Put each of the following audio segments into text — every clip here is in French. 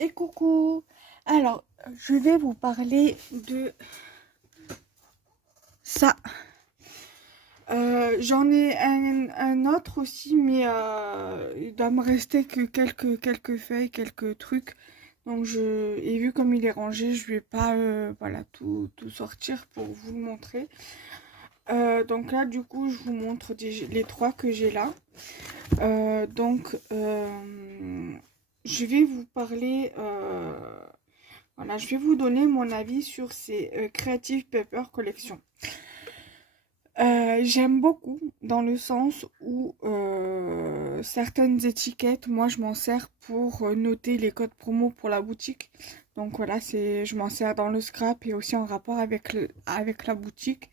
Et coucou. Alors, je vais vous parler de ça. J'en ai un autre aussi, mais il doit me rester que quelques feuilles, quelques trucs. Donc, et vu comme il est rangé, je vais pas voilà, tout sortir pour vous le montrer. Donc là, du coup, je vous montre les trois que j'ai là. Je vais vous parler... voilà, je vais vous donner mon avis sur ces Creative Paper Collection. J'aime beaucoup dans le sens où certaines étiquettes, moi je m'en sers pour noter les codes promo pour la boutique. Donc voilà, je m'en sers dans le scrap et aussi en rapport avec la boutique.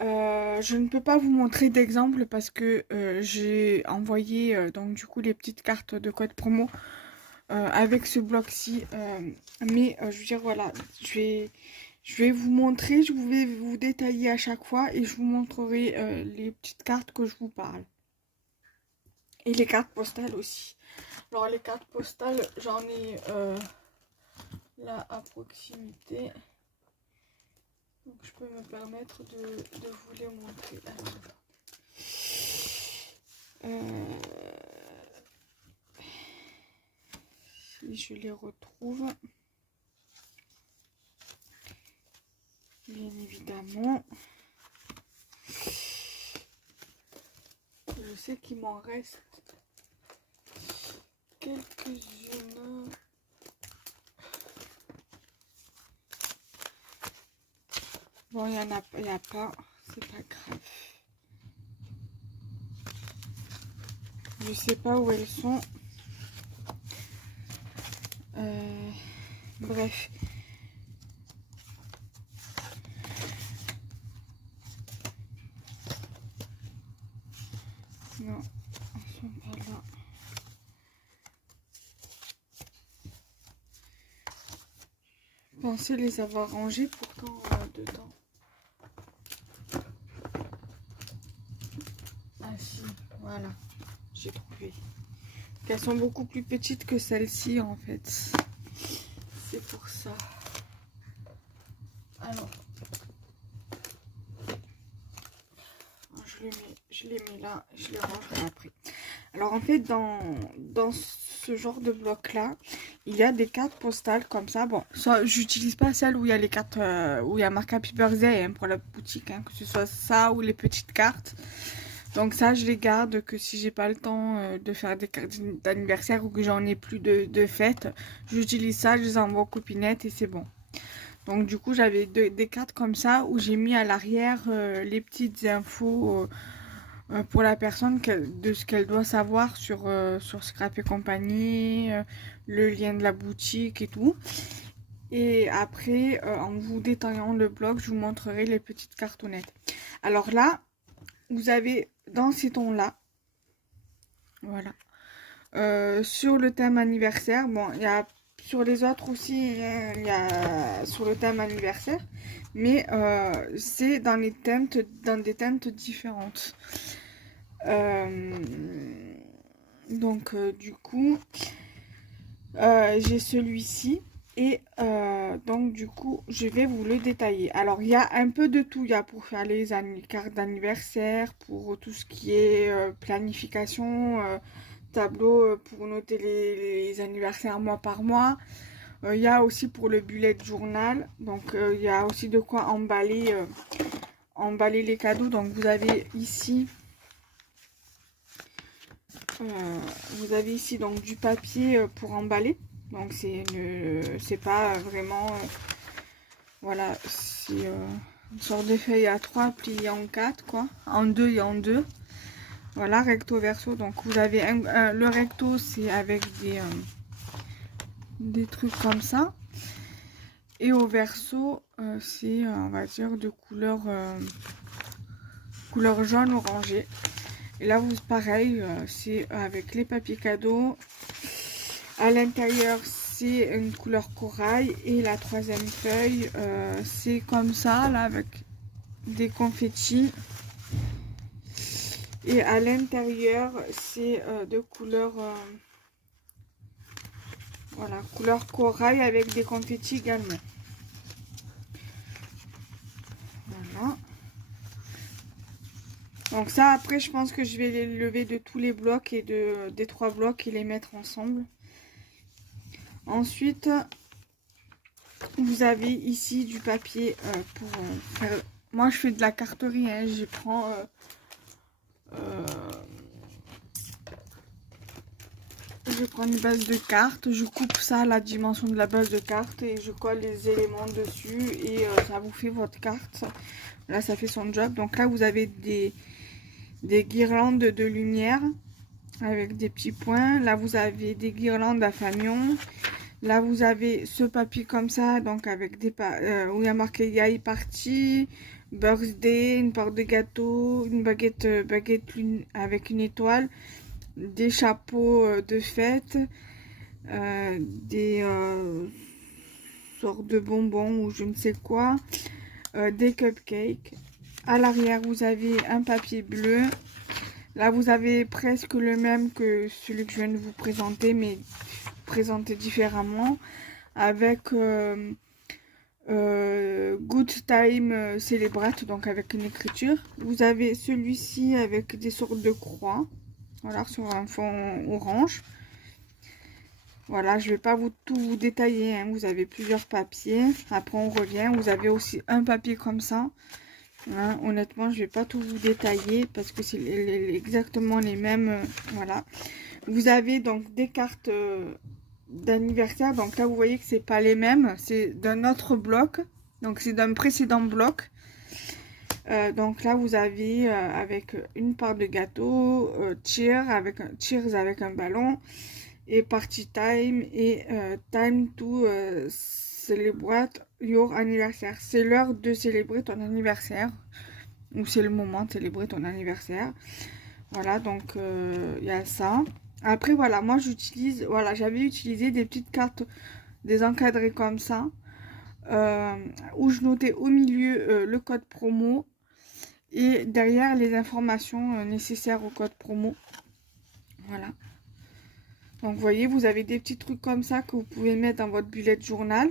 Je ne peux pas vous montrer d'exemple parce que j'ai envoyé donc du coup les petites cartes de code promo avec ce bloc-ci. Je veux dire, voilà, je vais vous montrer, je vais vous détailler à chaque fois et je vous montrerai les petites cartes que je vous parle. Et les cartes postales aussi. Alors les cartes postales, j'en ai là à proximité. Donc je peux me permettre de vous les montrer. Si je les retrouve. Bien évidemment. Je sais qu'il m'en reste quelques-unes. Bon, il n'y a pas, c'est pas grave. Je sais pas où elles sont. Bref. Non, elles sont pas là. Je pensais les avoir rangées pourtant dedans. Ah si, voilà, j'ai trouvé. Elles sont beaucoup plus petites que celles-ci en fait. C'est pour ça. Alors, je les mets là, je les rangerai après. Alors en fait, dans ce genre de bloc là, il y a des cartes postales comme ça. Bon, ça, j'utilise pas celles où il y a les cartes où il y a marqué Happy Birthday pour la boutique, hein, que ce soit ça ou les petites cartes. Donc ça, je les garde que si j'ai pas le temps de faire des cartes d'anniversaire ou que j'en ai plus de fêtes, j'utilise ça, je les envoie aux copinettes et c'est bon. Donc du coup, j'avais des cartes comme ça où j'ai mis à l'arrière les petites infos pour la personne de ce qu'elle doit savoir sur Scrap et compagnie, le lien de la boutique et tout. Et après, en vous détaillant le bloc, je vous montrerai les petites cartonnettes. Alors là, vous avez dans ces tons-là, voilà, sur le thème anniversaire, bon, il y a sur les autres aussi, il y a sur le thème anniversaire, mais c'est dans des teintes différentes. Du coup, j'ai celui-ci et donc du coup, je vais vous le détailler. Alors, il y a un peu de tout. Il y a pour faire les cartes d'anniversaire, pour tout ce qui est planification, tableau pour noter les anniversaires mois par mois. Il y a aussi pour le bullet journal. Donc, il y a aussi de quoi emballer les cadeaux. Donc, vous avez ici... vous avez ici donc du papier pour emballer. Donc c'est pas vraiment voilà, c'est une sorte de feuille à 3 pliée en 4 quoi, en 2 et en 2. Voilà, recto verso. Donc vous avez le recto, c'est avec des trucs comme ça. Et au verso, c'est on va dire de couleur jaune orangé. Et là, vous pareil, c'est avec les papiers cadeaux. À l'intérieur, c'est une couleur corail. Et la troisième feuille, c'est comme ça, là, avec des confettis. Et à l'intérieur, c'est de couleur Voilà, couleur corail avec des confettis également. Voilà. Donc ça, après, je pense que je vais les lever de tous les blocs et des 3 blocs et les mettre ensemble. Ensuite, vous avez ici du papier pour faire... Moi, je fais de la carterie, hein. Je prends... je prends une base de carte, je coupe ça à la dimension de la base de carte et je colle les éléments dessus et ça vous fait votre carte. Là, ça fait son job. Donc là, vous avez des guirlandes de lumière avec des petits points. Là, vous avez des guirlandes à fanion. Là, vous avez ce papier comme ça, donc avec des où il y a marqué Yay Party, Birthday, une part de gâteau, une baguette, avec une étoile, des chapeaux de fête, des sortes de bonbons ou je ne sais quoi, des cupcakes. À l'arrière, vous avez un papier bleu. Là, vous avez presque le même que celui que je viens de vous présenter, mais présenté différemment, avec Good Time Celebrate, donc avec une écriture. Vous avez celui-ci avec des sortes de croix, voilà, sur un fond orange. Voilà, je vais pas tout vous détailler, hein. Vous avez plusieurs papiers. Après, on revient. Vous avez aussi un papier comme ça. Hein, honnêtement, je vais pas tout vous détailler parce que c'est exactement les mêmes. Voilà. Vous avez donc des cartes d'anniversaire. Donc là, vous voyez que c'est pas les mêmes. C'est d'un autre bloc. Donc c'est d'un précédent bloc. Donc là, vous avez avec une part de gâteau, cheers avec un ballon. Et party time et time to celebrate your anniversaire. C'est l'heure de célébrer ton anniversaire. Ou c'est le moment de célébrer ton anniversaire. Voilà, donc il y a ça. Après, voilà, moi j'utilise, voilà, j'avais utilisé des petites cartes, des encadrés comme ça. Où je notais au milieu le code promo. Et derrière les informations nécessaires au code promo. Voilà. Donc, vous voyez, vous avez des petits trucs comme ça que vous pouvez mettre dans votre bullet journal.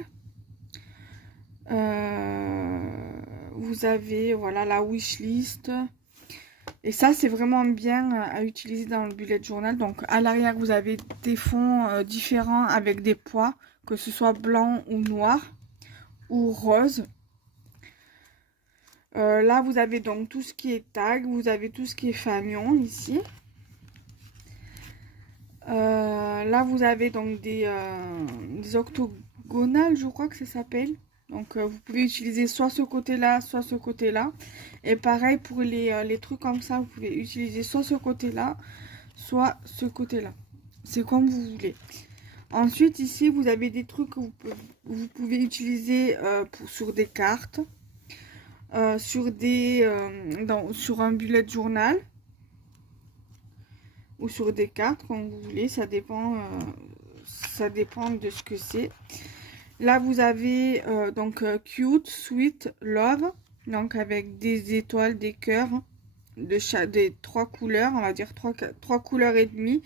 Vous avez, voilà, la wishlist. Et ça, c'est vraiment bien à utiliser dans le bullet journal. Donc, à l'arrière, vous avez des fonds différents avec des poids, que ce soit blanc ou noir ou rose. Là, vous avez donc tout ce qui est tag. Vous avez tout ce qui est fanion ici. Là, vous avez donc des octogonales, je crois que ça s'appelle. Donc, vous pouvez utiliser soit ce côté-là, soit ce côté-là. Et pareil pour les trucs comme ça, vous pouvez utiliser soit ce côté-là, soit ce côté-là. C'est comme vous voulez. Ensuite, ici, vous avez des trucs que vous pouvez utiliser sur des cartes, sur un bullet journal. Ou sur des cartes, comme vous voulez, ça dépend de ce que c'est. Là, vous avez donc cute, sweet, love, donc avec des étoiles, des cœurs, des 3 couleurs, on va dire 3 couleurs et demie.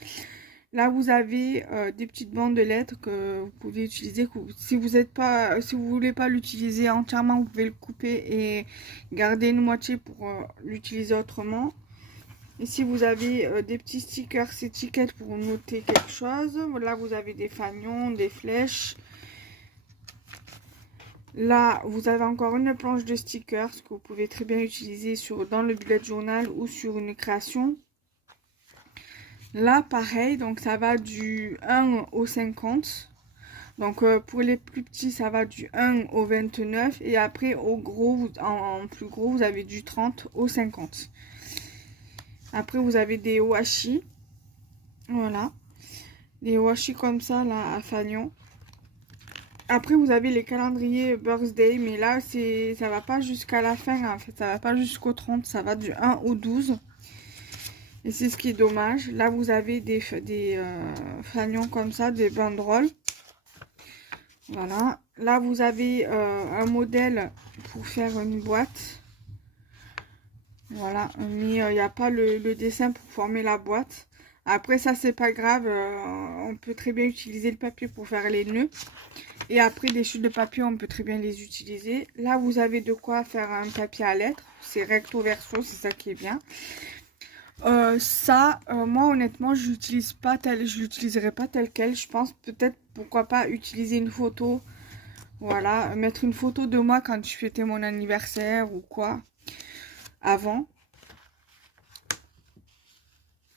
Là, vous avez des petites bandelettes que vous pouvez utiliser. Si vous voulez pas l'utiliser entièrement, vous pouvez le couper et garder une moitié pour l'utiliser autrement. Ici, vous avez des petits stickers, étiquettes pour noter quelque chose. Là, vous avez des fanions, des flèches. Là, vous avez encore une planche de stickers que vous pouvez très bien utiliser dans le bullet journal ou sur une création. Là, pareil, donc ça va du 1 au 50. Donc, pour les plus petits, ça va du 1 au 29. Et après, au gros, en plus gros, vous avez du 30 au 50. Après, vous avez des washi. Voilà. Des washi comme ça, là, à fanion. Après, vous avez les calendriers birthday. Mais là, ça va pas jusqu'à la fin, en fait. Ça va pas jusqu'au 30. Ça va du 1 au 12. Et c'est ce qui est dommage. Là, vous avez des fanions comme ça, des banderoles. Voilà. Là, vous avez un modèle pour faire une boîte. Voilà, mais il n'y a pas le dessin pour former la boîte. Après ça c'est pas grave, on peut très bien utiliser le papier pour faire les nœuds. Et après des chutes de papier on peut très bien les utiliser. Là vous avez de quoi faire un papier à lettres, c'est recto verso, c'est ça qui est bien. Moi honnêtement je l'utiliserai pas tel quel. Je pense peut-être pourquoi pas utiliser une photo. Voilà, mettre une photo de moi quand je fêtais mon anniversaire ou quoi, avant.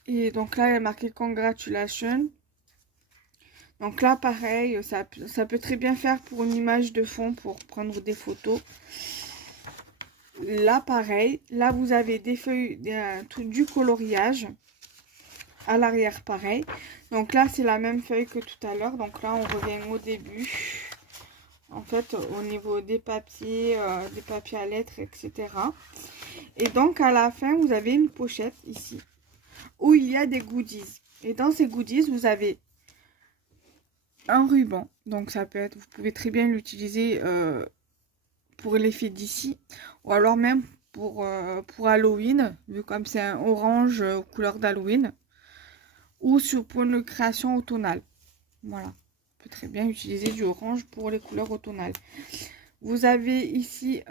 Et donc là, il y a marqué Congratulations. Donc là, pareil, ça peut très bien faire pour une image de fond, pour prendre des photos. Là, pareil, là, vous avez des feuilles, du coloriage. À l'arrière, pareil. Donc là, c'est la même feuille que tout à l'heure. Donc là, on revient au début. En fait, au niveau des papiers à lettres, etc. Et donc, à la fin, vous avez une pochette ici, où il y a des goodies. Et dans ces goodies, vous avez un ruban. Donc, ça peut être, vous pouvez très bien l'utiliser pour l'effet d'ici. Ou alors même pour Halloween, vu comme c'est un orange couleur d'Halloween. Ou pour une création automnale. Voilà. On peut très bien utiliser du orange pour les couleurs automnales. Vous avez ici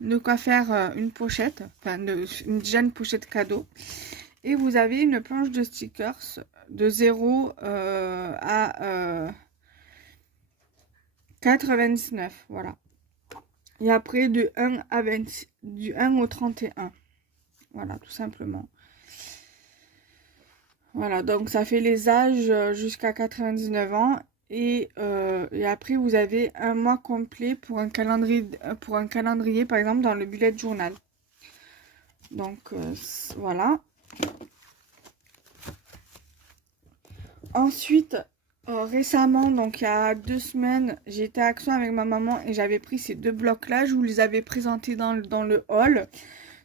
de quoi faire une pochette, enfin déjà une pochette cadeau. Et vous avez une planche de stickers de 0 à 99, voilà. Et après du 1 au 31. Voilà, tout simplement. Voilà, donc ça fait les âges jusqu'à 99 ans. Et après, vous avez un mois complet pour un calendrier, par exemple, dans le bullet journal. Donc, voilà. Ensuite, récemment, donc il y a 2 semaines, j'ai été à Action avec ma maman et j'avais pris ces 2 blocs-là. Je vous les avais présentés dans le haul.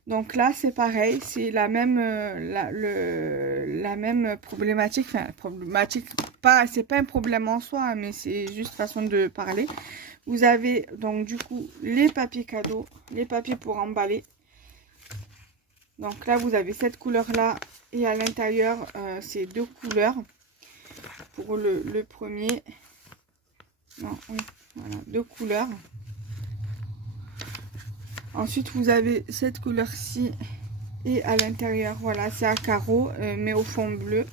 Donc là, c'est pareil, c'est la même, la même problématique. Enfin, problématique, c'est pas un problème en soi, hein, mais c'est juste façon de parler. Vous avez donc du coup les papiers cadeaux, les papiers pour emballer. Donc là, vous avez cette couleur-là et à l'intérieur, c'est 2 couleurs. Pour le premier, non, oui, voilà, 2 couleurs. Ensuite, vous avez cette couleur-ci et à l'intérieur, voilà, c'est à carreaux, mais au fond bleu.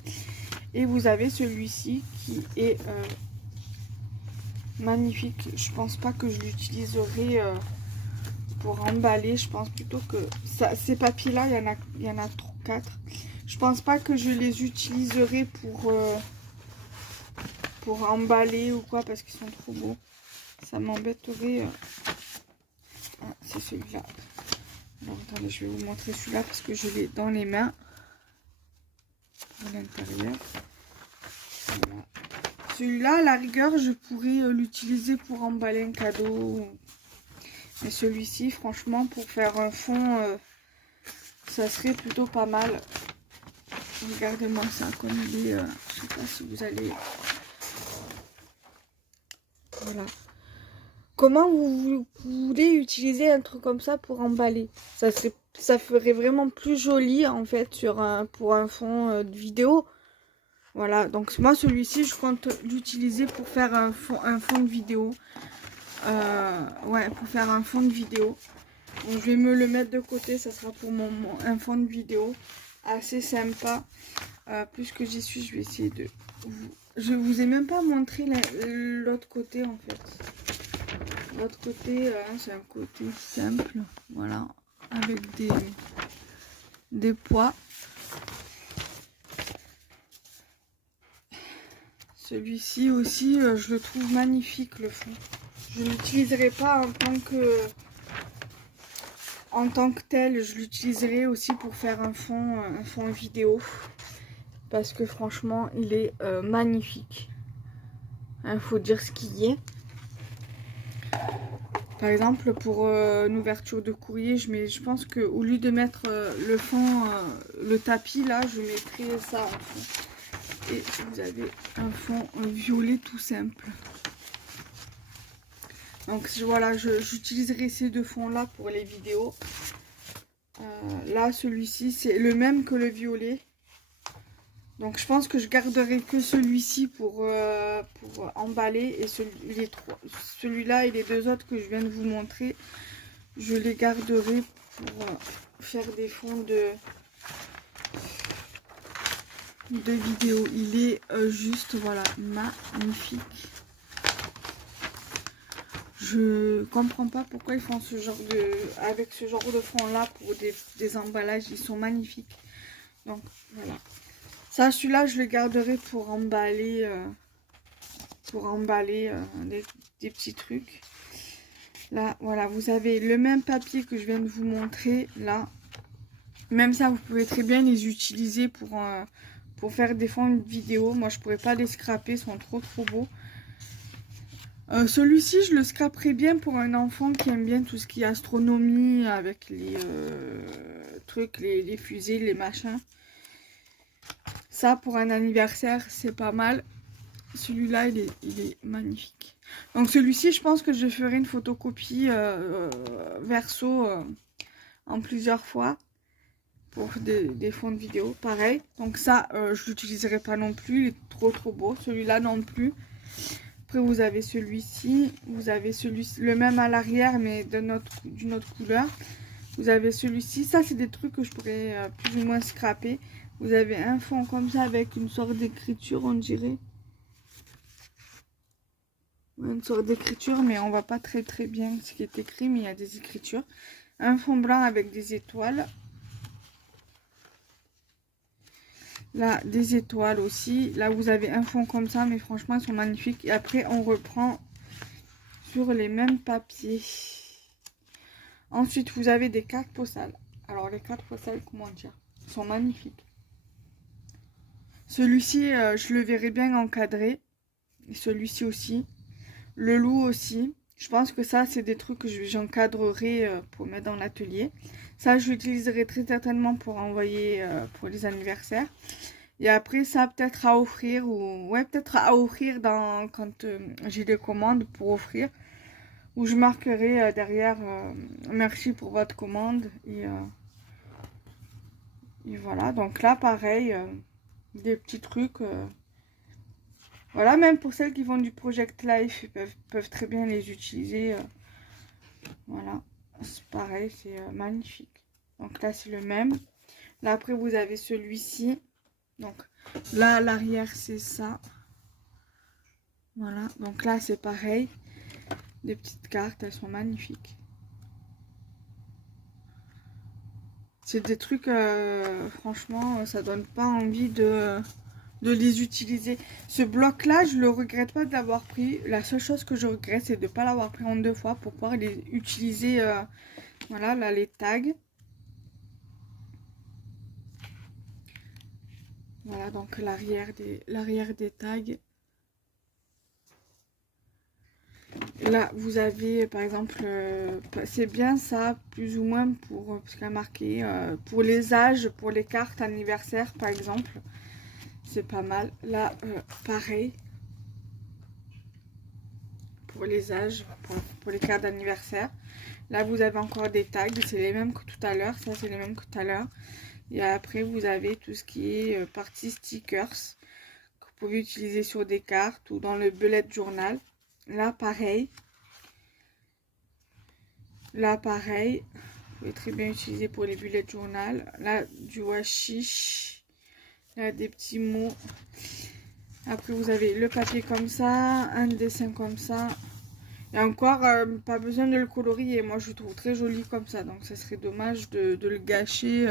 Et vous avez celui-ci qui est magnifique. Je pense pas que je l'utiliserai pour emballer. Je pense plutôt que ces papiers-là, il y en a 4. Je pense pas que je les utiliserai pour emballer ou quoi parce qu'ils sont trop beaux. Ça m'embêterait. Ah, c'est celui-là. Alors attendez, je vais vous montrer celui-là parce que je l'ai dans les mains. À l'intérieur. Voilà. Celui-là, à la rigueur, je pourrais l'utiliser pour emballer un cadeau. Mais celui-ci, franchement, pour faire un fond, ça serait plutôt pas mal. Regardez-moi ça comme il est. Je sais pas si vous allez... Voilà. Comment vous voulez utiliser un truc comme ça pour emballer? Ça ferait vraiment plus joli en fait pour un fond de vidéo. Voilà, donc moi celui-ci je compte l'utiliser pour faire un fond de vidéo. Ouais, pour faire un fond de vidéo. Donc, je vais me le mettre de côté, ça sera pour un fond de vidéo assez sympa. Plus que j'y suis, je vais essayer de je vous ai même pas montré l'autre côté en fait. L'autre côté, c'est un côté simple, voilà, avec des poids. Celui-ci aussi, je le trouve magnifique, le fond. Je l'utiliserai pas en tant que tel, je l'utiliserai aussi pour faire un fond vidéo. Parce que franchement, il est magnifique. Il faut dire ce qu'il y est. Par exemple, pour une ouverture de courrier, je pense qu'au lieu de mettre le fond, le tapis, là, je mettrai ça en fond. Et vous avez un fond violet tout simple. Donc voilà, j'utiliserai ces 2 fonds-là pour les vidéos. Là, celui-ci, c'est le même que le violet. Donc je pense que je garderai que celui-ci pour emballer. Et celui-là et les deux autres que je viens de vous montrer, je les garderai pour faire des fonds de vidéos. Il est juste, voilà, magnifique. Je comprends pas pourquoi ils font ce genre avec ce genre de fond là pour des emballages. Ils sont magnifiques. Donc voilà. Ça, celui-là, je le garderai pour emballer des petits trucs. Là, voilà, vous avez le même papier que je viens de vous montrer là. Même ça, vous pouvez très bien les utiliser pour faire des fonds de vidéo. Moi, je pourrais pas les scraper, ils sont trop beaux. Celui-ci, je le scraperais bien pour un enfant qui aime bien tout ce qui est astronomie, avec les trucs, les fusées, les machins. Ça, pour un anniversaire, c'est pas mal. Celui-là, il est magnifique. Donc celui-ci, je pense que je ferai une photocopie verso en plusieurs fois pour des fonds de vidéo. Pareil. Donc ça, je l'utiliserai pas non plus. Il est trop beau. Celui-là non plus. Après, vous avez celui-ci. Vous avez celui-ci, le même à l'arrière, mais d'une autre couleur. Vous avez celui-ci. Ça, c'est des trucs que je pourrais plus ou moins scraper. Vous avez un fond comme ça avec une sorte d'écriture, on dirait. Une sorte d'écriture, mais on voit pas très bien ce qui est écrit, mais il y a des écritures. Un fond blanc avec des étoiles. Là, des étoiles aussi. Là, vous avez un fond comme ça, mais franchement, ils sont magnifiques. Et après, on reprend sur les mêmes papiers. Ensuite, vous avez des cartes postales. Alors, les cartes postales, comment dire, sont magnifiques. Celui-ci, je le verrai bien encadré. Et celui-ci aussi. Le loup aussi. Je pense que ça, c'est des trucs que j'encadrerai pour mettre dans l'atelier. Ça, je l'utiliserai très certainement pour envoyer pour les anniversaires. Et après, ça, peut-être à offrir. Ouais, peut-être à offrir quand j'ai des commandes pour offrir. Où je marquerai derrière merci pour votre commande. Et voilà. Donc là, pareil, des petits trucs. Voilà, même pour celles qui font du Project Life, ils peuvent très bien les utiliser. Voilà, c'est pareil, c'est magnifique. Donc là, c'est le même. Là, après, vous avez celui-ci. Donc là, l'arrière, c'est ça. Voilà, donc là, c'est pareil. Des petites cartes, elles sont magnifiques. C'est des trucs, franchement, ça donne pas envie de les utiliser. Ce bloc là, je le regrette pas de l'avoir pris. La seule chose que je regrette, c'est de ne pas l'avoir pris en deux fois pour pouvoir les utiliser. Voilà, là les tags. Voilà, donc l'arrière des tags. Là, vous avez par exemple, c'est bien ça, plus ou moins pour, parce qu'il y a marqué, pour les âges, pour les cartes anniversaires par exemple. C'est pas mal. Là, pareil. Pour les âges, pour les cartes d'anniversaire. Là, vous avez encore des tags. C'est les mêmes que tout à l'heure. Ça, c'est les mêmes que tout à l'heure. Et après, vous avez tout ce qui est partie stickers. Que vous pouvez utiliser sur des cartes ou dans le bullet journal. Là, pareil. Là, pareil. Vous pouvez très bien utiliser pour les bullet journal. Là, du washi. Là, des petits mots. Après, vous avez le papier comme ça, un dessin comme ça. Et encore, pas besoin de le colorier. Moi, je le trouve très joli comme ça. Donc, ça serait dommage de le gâcher.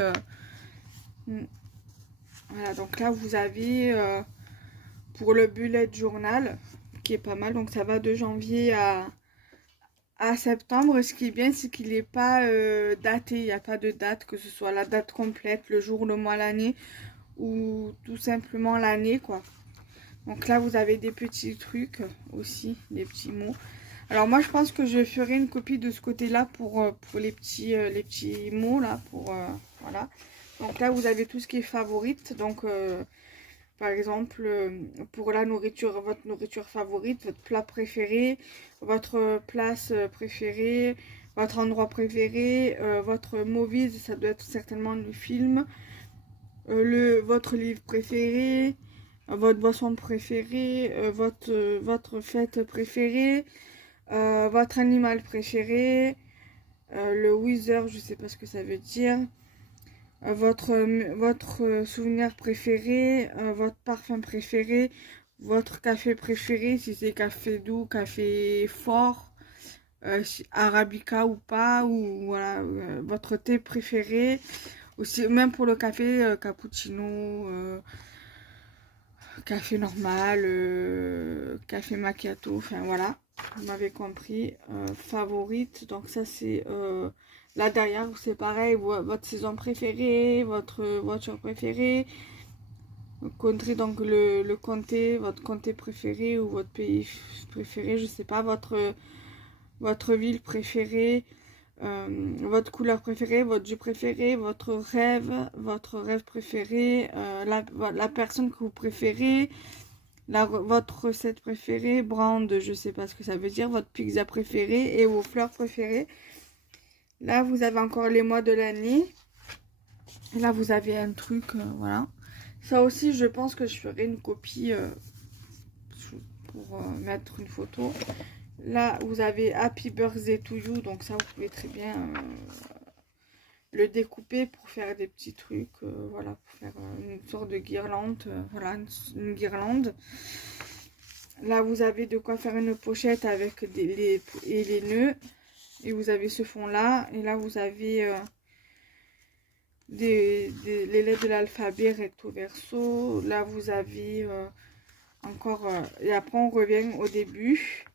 Voilà, donc là, vous avez pour le bullet journal, qui est pas mal. Donc, ça va de janvier à septembre. Ce qui est bien, c'est qu'il n'est pas daté. Il n'y a pas de date, que ce soit la date complète, le jour, le mois, l'année. Ou tout simplement l'année, quoi. Donc là, vous avez des petits trucs aussi, des petits mots. Alors moi, je pense que je ferai une copie de ce côté-là pour les petits mots, là. Voilà. Donc là, vous avez tout ce qui est favorite. Donc, par exemple, pour la nourriture, votre nourriture favorite, votre plat préféré, votre place préférée, votre endroit préféré, votre movie, ça doit être certainement le film. votre livre préféré, votre boisson préférée, votre fête préférée, votre animal préféré, le wither, je sais pas ce que ça veut dire, votre souvenir préféré, votre parfum préféré, votre café préféré, si c'est café doux, café fort, arabica ou pas, ou voilà, votre thé préféré, aussi même pour le café, cappuccino, café normal, café macchiato, enfin voilà, vous m'avez compris. Favorite, donc ça c'est là derrière, c'est pareil, votre saison préférée, votre voiture préférée, country, donc le comté, votre comté préféré ou votre pays préféré, je sais pas, votre ville préférée, votre couleur préférée, votre jus préféré, votre rêve préféré, la personne que vous préférez, votre recette préférée, brand, je sais pas ce que ça veut dire, votre pizza préférée et vos fleurs préférées. Là, vous avez encore les mois de l'année. Et là, vous avez un truc, voilà. Ça aussi, je pense que je ferai une copie pour mettre une photo. Là, vous avez Happy Birthday to You. Donc ça, vous pouvez très bien le découper pour faire des petits trucs. Voilà, pour faire une sorte de guirlande. Voilà, une guirlande. Là, vous avez de quoi faire une pochette avec les nœuds. Et vous avez ce fond-là. Et là, vous avez les lettres de l'alphabet recto verso. Là, vous avez encore... et après, on revient au début.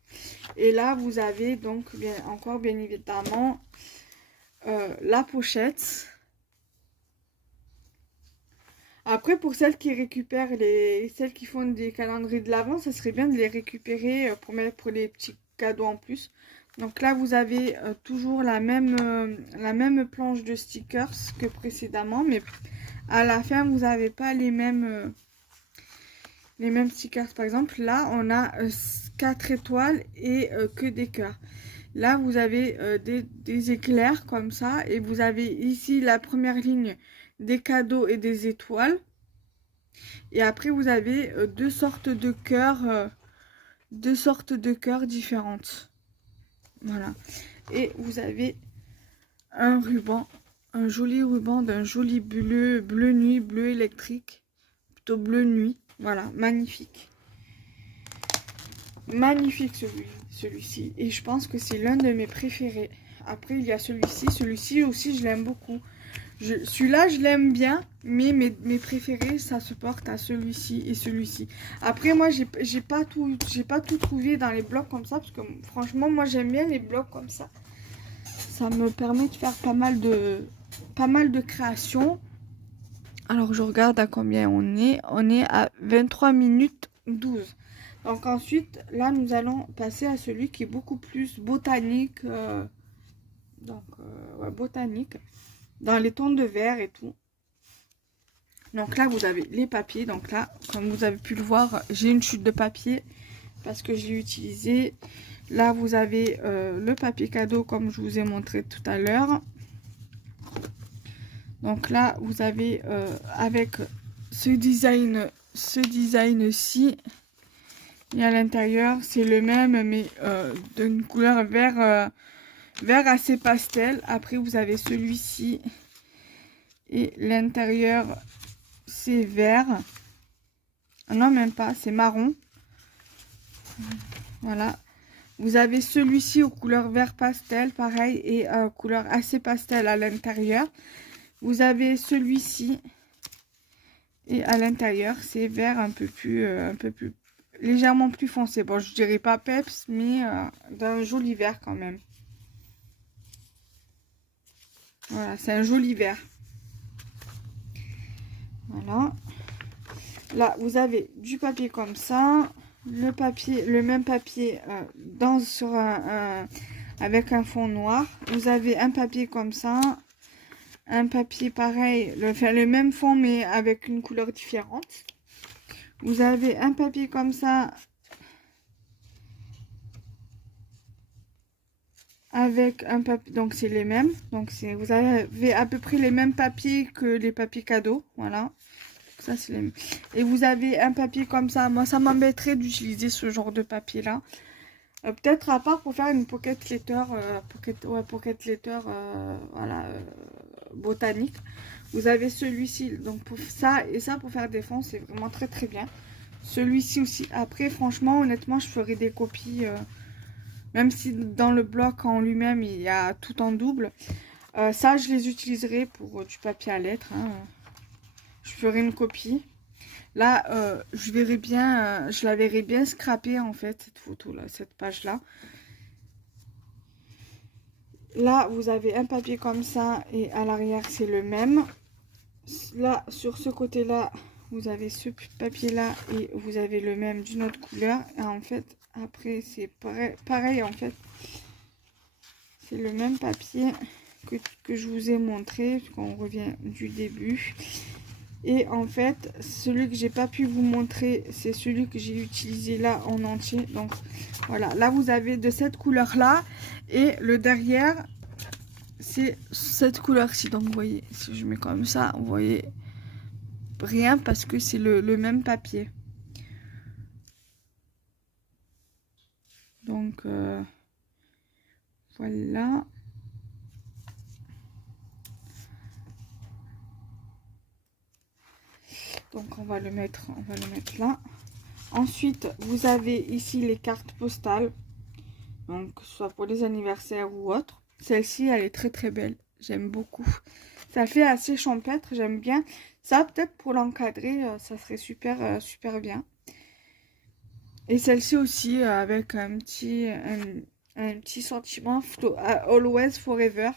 Et là, vous avez donc bien évidemment la pochette. Après, pour celles qui récupèrent celles qui font des calendriers de l'Avent, ça serait bien de les récupérer pour mettre pour les petits cadeaux en plus. Donc là, vous avez toujours la même planche de stickers que précédemment, mais à la fin, vous n'avez pas les mêmes stickers. Par exemple, là, on a 4 étoiles et que des cœurs. Là, vous avez des éclairs comme ça. Et vous avez ici la première ligne des cadeaux et des étoiles. Et après, vous avez deux sortes de cœurs différentes. Voilà. Et vous avez un ruban, un joli ruban d'un joli bleu nuit, bleu électrique. Plutôt bleu nuit. Voilà, magnifique. Magnifique celui-ci. Et je pense que c'est l'un de mes préférés. Après, il y a celui-ci. Celui-ci aussi, je l'aime beaucoup. Celui-là, je l'aime bien. Mais mes préférés, ça se porte à celui-ci et celui-ci. Après, moi, j'ai pas tout trouvé dans les blocs comme ça. Parce que franchement, moi, j'aime bien les blocs comme ça. Ça me permet de faire pas mal de créations. Alors, je regarde à combien on est. On est à 23 minutes 12. Donc ensuite, là, nous allons passer à celui qui est beaucoup plus botanique. Botanique. Dans les tons de vert et tout. Donc là, vous avez les papiers. Donc là, comme vous avez pu le voir, j'ai une chute de papier. Parce que je l'ai utilisé. Là, vous avez le papier cadeau, comme je vous ai montré tout à l'heure. Donc là, vous avez avec ce design-ci. Et à l'intérieur, c'est le même, mais d'une couleur vert assez pastel. Après, vous avez celui-ci. Et l'intérieur, c'est vert. Non, même pas, c'est marron. Voilà. Vous avez celui-ci aux couleurs vert pastel, pareil, et couleur assez pastel à l'intérieur. Vous avez celui-ci. Et à l'intérieur, c'est vert un peu plus légèrement plus foncé. Bon, je dirais pas peps, mais d'un joli vert quand même. Voilà, c'est un joli vert. Voilà. Là, vous avez du papier comme ça. Le même papier avec un fond noir. Vous avez un papier comme ça. Un papier pareil, le même fond, mais avec une couleur différente. Vous avez un papier comme ça. Avec un papier, donc c'est les mêmes. Donc vous avez à peu près les mêmes papiers que les papiers cadeaux. Voilà. ça c'est les... Et vous avez un papier comme ça. Moi, ça m'embêterait d'utiliser ce genre de papier-là. Peut-être à part pour faire une pocket letter, voilà, botanique. Vous avez celui-ci, donc pour ça et ça pour faire des fonds, c'est vraiment très très bien. Celui-ci aussi. Après, franchement, honnêtement, je ferai des copies, même si dans le bloc en lui-même, il y a tout en double. Ça, je les utiliserai pour du papier à lettres. Hein. Je ferai une copie. Là, je verrai bien, je la verrai bien scraper en fait, cette photo-là, cette page-là. Là, vous avez un papier comme ça et à l'arrière, c'est le même. Là, sur ce côté-là, vous avez ce papier-là et vous avez le même d'une autre couleur. Et en fait, après, c'est pareil en fait. C'est le même papier que je vous ai montré, puisqu'on revient du début. Et en fait, celui que j'ai pas pu vous montrer, c'est celui que j'ai utilisé là en entier. Donc voilà, là vous avez de cette couleur là. Et le derrière, c'est cette couleur-ci. Donc vous voyez, si je mets comme ça, vous voyez rien parce que c'est le même papier. Donc voilà. Donc on va le mettre là. Ensuite, vous avez ici les cartes postales. Donc, soit pour les anniversaires ou autre. Celle-ci, elle est très très belle. J'aime beaucoup. Ça fait assez champêtre, j'aime bien. Ça, peut-être pour l'encadrer, ça serait super, super bien. Et celle-ci aussi, avec un petit sentiment. Always, forever.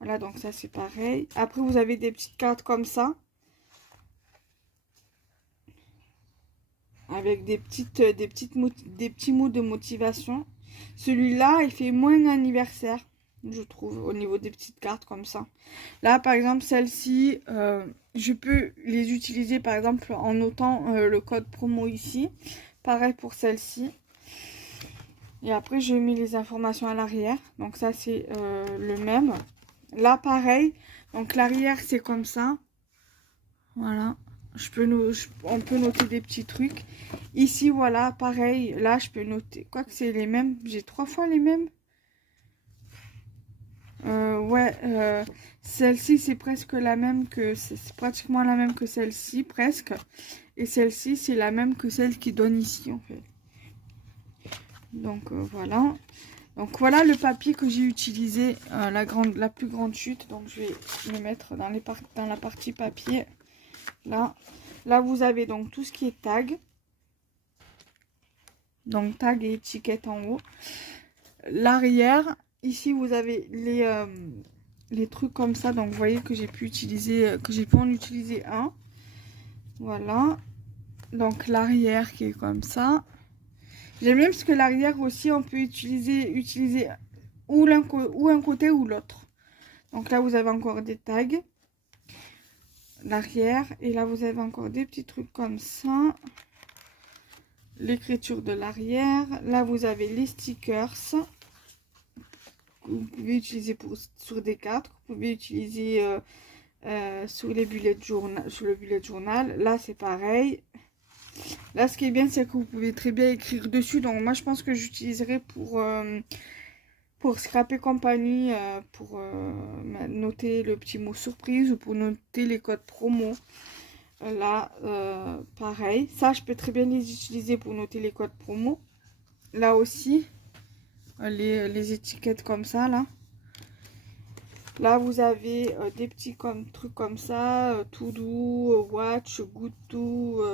Voilà, donc ça, c'est pareil. Après, vous avez des petites cartes comme ça. Avec des petits mots de motivation. Celui-là, il fait moins anniversaire, je trouve, au niveau des petites cartes comme ça. Là, par exemple, celle-ci, je peux les utiliser, par exemple, en notant le code promo ici. Pareil pour celle-ci. Et après, j'ai mis les informations à l'arrière. Donc ça, c'est le même. Là, pareil. Donc l'arrière, c'est comme ça. Voilà. On peut noter des petits trucs. Ici, voilà, pareil. Là, je peux noter. Quoi que c'est les mêmes. J'ai 3 fois les mêmes. Ouais, celle-ci, c'est presque la même que... C'est pratiquement la même que celle-ci, presque. Et celle-ci, c'est la même que celle qui donne ici, en fait. Donc, voilà. Donc, voilà le papier que j'ai utilisé. La plus grande chute. Donc, je vais le mettre dans la partie papier. Là, vous avez donc tout ce qui est tag. Donc, tag et étiquette en haut. L'arrière, ici, vous avez les trucs comme ça. Donc, vous voyez que j'ai pu en utiliser un. Voilà. Donc, l'arrière qui est comme ça. J'aime bien parce que l'arrière aussi, on peut utiliser ou un côté ou l'autre. Donc, là, vous avez encore des tags. L'arrière. Et là, vous avez encore des petits trucs comme ça. L'écriture de l'arrière. Là, vous avez les stickers que vous pouvez utiliser sur des cartes. Vous pouvez utiliser sur les bullet journal. Là, c'est pareil. Là, ce qui est bien, c'est que vous pouvez très bien écrire dessus. Donc, moi, je pense que j'utiliserai pour Scrap et compagnie, pour noter le petit mot surprise ou pour noter les codes promo. Là, pareil. Ça, je peux très bien les utiliser pour noter les codes promo. Là aussi, les étiquettes comme ça, là. Là, vous avez des petits trucs comme ça. To do, watch, good to.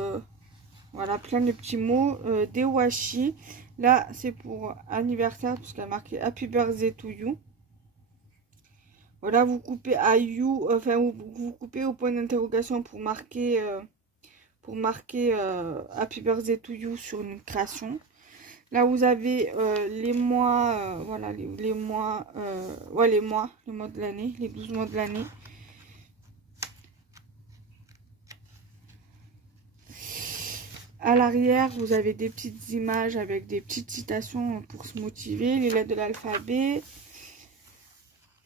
Voilà, plein de petits mots. Des washi. Là, c'est pour anniversaire, parce qu'il y a marqué Happy Birthday to you. Voilà, vous coupez à you, enfin, vous coupez au point d'interrogation pour marquer Happy Birthday to you sur une création. Là, vous avez les mois, voilà, les mois, les mois de l'année, les 12 mois de l'année. À l'arrière, vous avez des petites images avec des petites citations pour se motiver, les lettres de l'alphabet.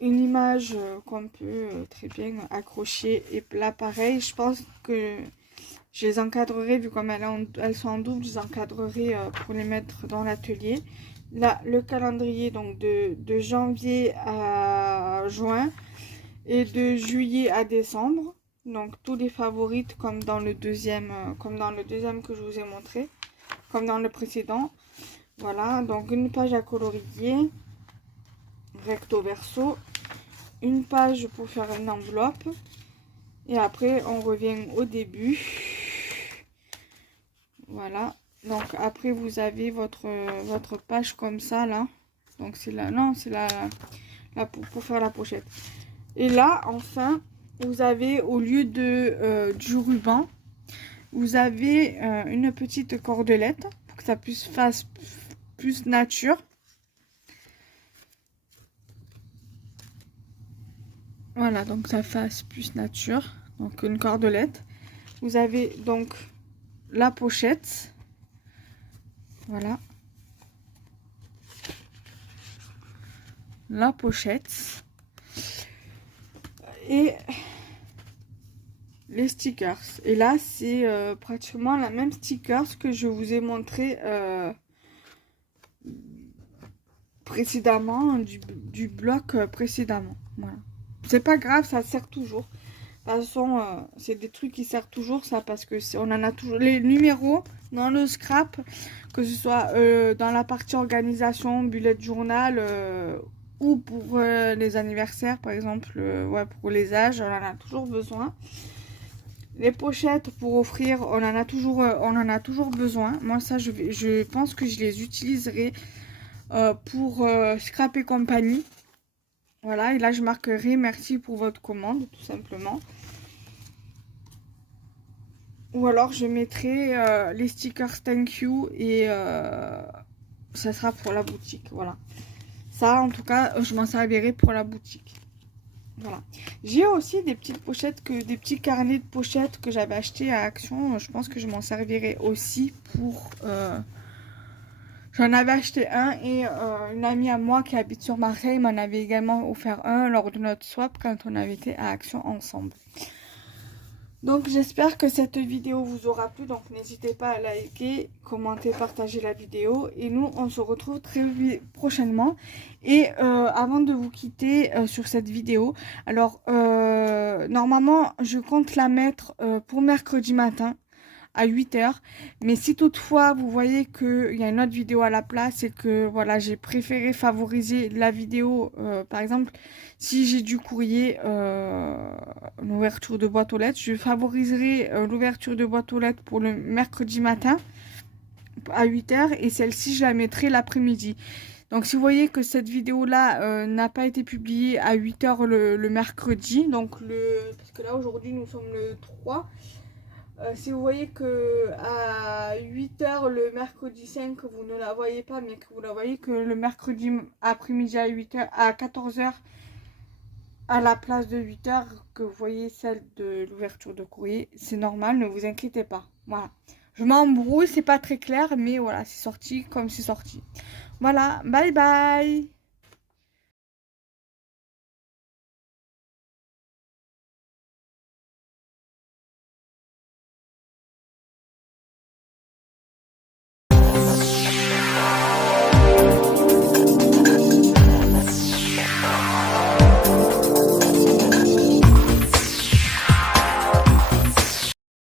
Une image qu'on peut très bien accrocher. Et là, pareil, je pense que Je les encadrerai, vu comme elles sont en double, je les encadrerai pour les mettre dans l'atelier. Là, le calendrier donc de janvier à juin et de juillet à décembre. Donc tous les favorites comme dans le deuxième que je vous ai montré, comme dans le précédent. Voilà, donc une page à colorier, recto verso, une page pour faire une enveloppe. Et après, on revient au début. Voilà. Donc, après, vous avez votre page comme ça, là. Donc, c'est là. Non, c'est là pour faire la pochette. Et là, enfin, vous avez, au lieu du ruban, vous avez une petite cordelette pour que ça puisse faire plus nature. Voilà, donc ça fasse plus nature. Donc une cordelette. Vous avez donc la pochette. Voilà. La pochette. Et les stickers. Et là, c'est pratiquement la même stickers que je vous ai montré précédemment, du bloc précédemment. Voilà. C'est pas grave, ça sert toujours. De toute façon, c'est des trucs qui servent toujours, ça, parce que on en a toujours les numéros dans le scrap, que ce soit dans la partie organisation, bullet journal, ou pour les anniversaires, par exemple, ouais, pour les âges, on en a toujours besoin. Les pochettes pour offrir, on en a toujours besoin. Moi, ça, je pense que je les utiliserai pour Scrap et compagnie. Voilà, et là, je marquerai merci pour votre commande, tout simplement. Ou alors, je mettrai les stickers thank you et ça sera pour la boutique. Voilà. Ça, en tout cas, je m'en servirai pour la boutique. Voilà. J'ai aussi des petites pochettes, des petits carnets de pochettes que j'avais acheté à Action. Je pense que je m'en servirai aussi pour... J'en avais acheté un et une amie à moi qui habite sur Marseille m'en avait également offert un lors de notre swap quand on avait été à Action ensemble. Donc j'espère que cette vidéo vous aura plu. Donc n'hésitez pas à liker, commenter, partager la vidéo. Et nous on se retrouve très prochainement. Et avant de vous quitter sur cette vidéo, alors normalement je compte la mettre pour mercredi matin à 8 h. Mais si toutefois vous voyez qu'il y a une autre vidéo à la place et que voilà, j'ai préféré favoriser la vidéo, par exemple si j'ai du courrier, l'ouverture de boîte aux lettres, je favoriserai l'ouverture de boîte aux lettres pour le mercredi matin à 8 h et celle-ci je la mettrai l'après-midi. Donc si vous voyez que cette vidéo là n'a pas été publiée à 8 h le mercredi, donc parce que là aujourd'hui nous sommes le 3, si vous voyez que à 8 h le mercredi 5 vous ne la voyez pas, mais que vous la voyez que le mercredi après-midi à 8 h, à 14 h à la place de 8 h, que vous voyez celle de l'ouverture de courrier, c'est normal, ne vous inquiétez pas. Voilà, je m'embrouille, c'est pas très clair, mais voilà, c'est sorti comme c'est sorti. Voilà, bye bye.